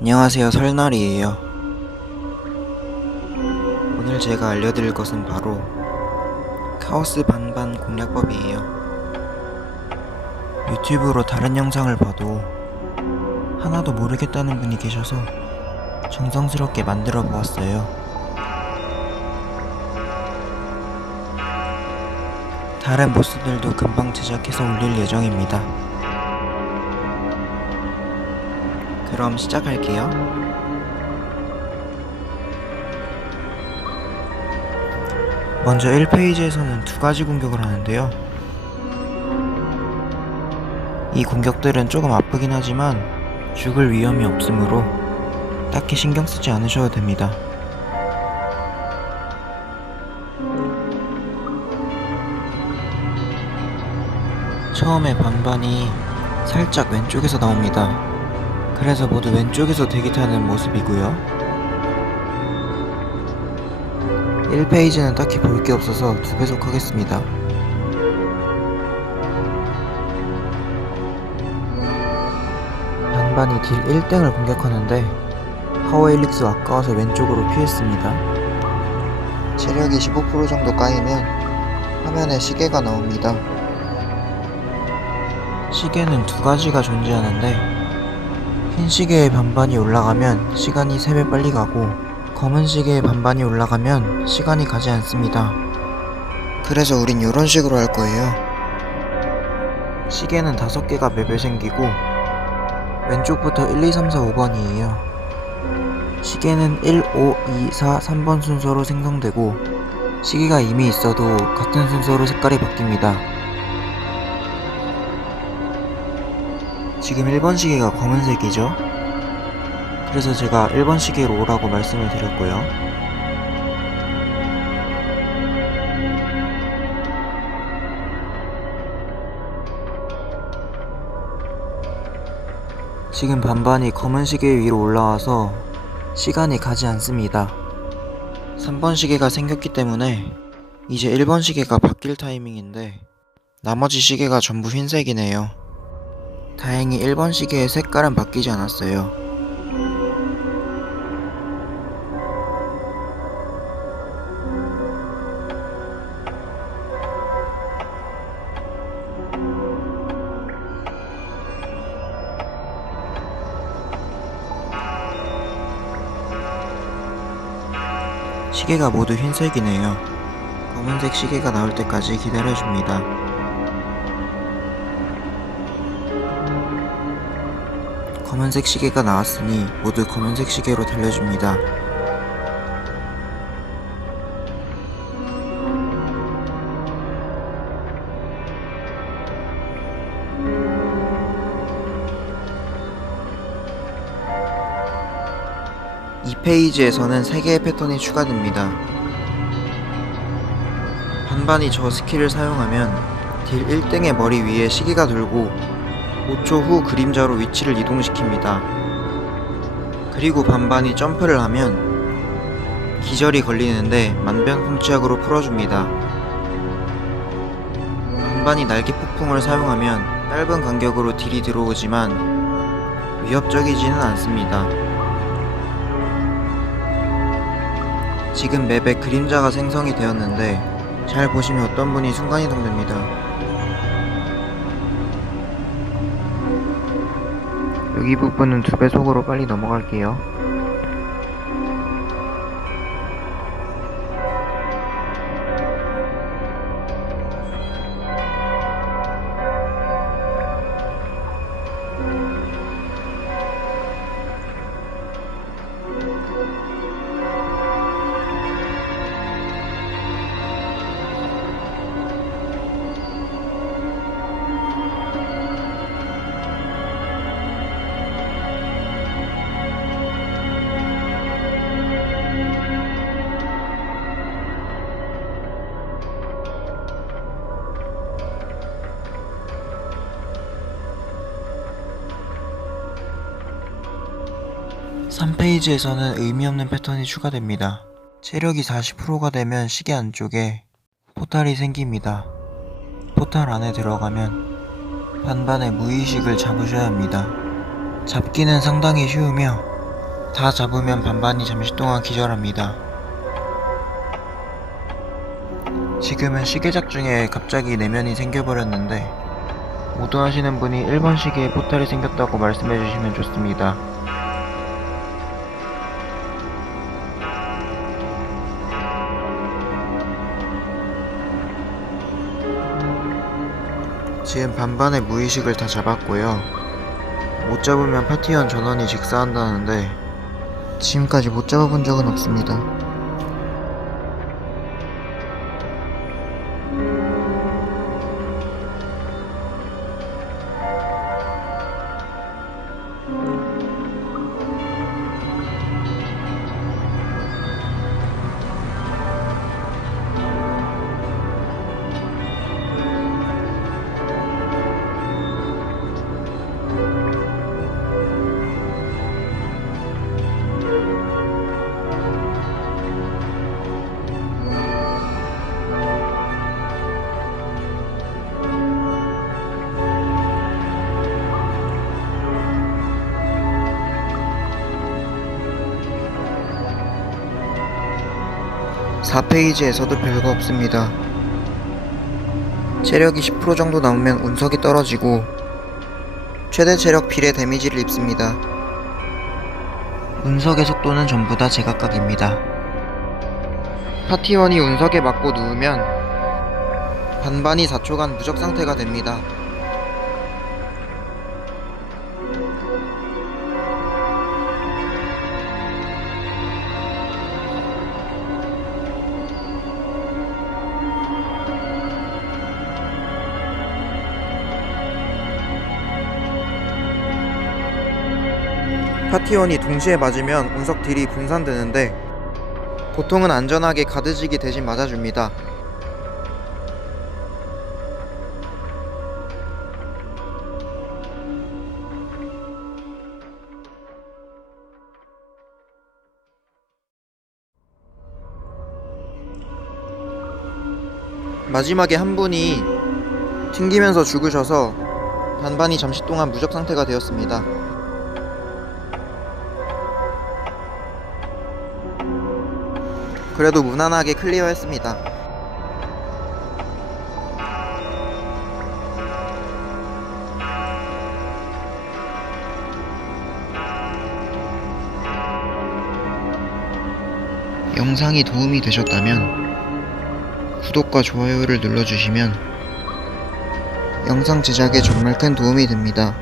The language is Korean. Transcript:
안녕하세요 설날이에요. 오늘 제가 알려드릴 것은 바로 카오스 반반 공략법이에요. 유튜브로 다른 영상을 봐도 하나도 모르겠다는 분이 계셔서 정성스럽게 만들어 보았어요. 다른 보스들도 금방 제작해서 올릴 예정입니다 그럼 시작할게요. 먼저 1페이지에서는 두 가지 공격을 하는데요. 이 공격들은 조금 아프긴 하지만 죽을 위험이 없으므로 딱히 신경 쓰지 않으셔도 됩니다. 처음에 반반이 살짝 왼쪽에서 나옵니다. 그래서 모두 왼쪽에서 대기 타는 모습이고요. 1페이지는 딱히 볼 게 없어서 두 배속 하겠습니다. 반반이 딜 1등을 공격하는데 파워 엘릭스 아까워서 왼쪽으로 피했습니다. 체력이 15% 정도 까이면 화면에 시계가 나옵니다. 시계는 두 가지가 존재하는데 흰 시계의 반반이 올라가면 시간이 3배 빨리 가고 검은 시계의 반반이 올라가면 시간이 가지 않습니다. 그래서 우린 이런 식으로 할 거예요. 시계는 5개가 맵에 생기고 왼쪽부터 1, 2, 3, 4, 5번이에요. 시계는 1, 5, 2, 4, 3번 순서로 생성되고 시계가 이미 있어도 같은 순서로 색깔이 바뀝니다. 지금 1번 시계가 검은색이죠? 그래서 제가 1번 시계로 오라고 말씀을 드렸고요. 지금 반반이 검은 시계 위로 올라와서 시간이 가지 않습니다. 3번 시계가 생겼기 때문에 이제 1번 시계가 바뀔 타이밍인데 나머지 시계가 전부 흰색이네요. 다행히 1번 시계의 색깔은 바뀌지 않았어요. 시계가 모두 흰색이네요. 검은색 시계가 나올 때까지 기다려줍니다. 검은색 시계가 나왔으니 모두 검은색 시계로 달려줍니다. 이 페이지에서는 3개의 패턴이 추가됩니다. 반반이 저 스킬을 사용하면 딜 1등의 머리 위에 시계가 돌고 5초 후 그림자로 위치를 이동시킵니다. 그리고 반반이 점프를 하면 기절이 걸리는데 만병통치약으로 풀어줍니다. 반반이 날개 폭풍을 사용하면 짧은 간격으로 딜이 들어오지만 위협적이지는 않습니다. 지금 맵에 그림자가 생성이 되었는데 잘 보시면 어떤 분이 순간이동됩니다. 여기 부분은 두 배속으로 빨리 넘어갈게요. 삼페이지에서는 의미 없는 패턴이 추가됩니다. 체력이 40%가 되면 시계 안쪽에 포탈이 생깁니다. 포탈 안에 들어가면 반반의 무의식을 잡으셔야 합니다. 잡기는 상당히 쉬우며 다 잡으면 반반이 잠시 동안 기절합니다. 지금은 시계작 중에 갑자기 내면이 생겨버렸는데 오도하시는 분이 1번 시계에 포탈이 생겼다고 말씀해 주시면 좋습니다. 지금 반반의 무의식을 다 잡았고요. 못 잡으면 파티원 전원이 직사한다는데 지금까지 못 잡아본 적은 없습니다. 사페이지에서도 별거 없습니다. 체력이 10% 정도 남으면 운석이 떨어지고 최대 체력 비례 데미지를 입습니다. 운석의 속도는 전부 다 제각각입니다. 파티원이 운석에 맞고 누우면 반반이 4초간 무적 상태가 됩니다. 파티원이 동시에 맞으면 운석 딜이 분산되는데 보통은 안전하게 가드지기 대신 맞아줍니다. 마지막에 한 분이 튕기면서 죽으셔서 반반이 잠시 동안 무적 상태가 되었습니다. 그래도 무난하게 클리어했습니다. 영상이 도움이 되셨다면 구독과 좋아요를 눌러주시면 영상 제작에 정말 큰 도움이 됩니다.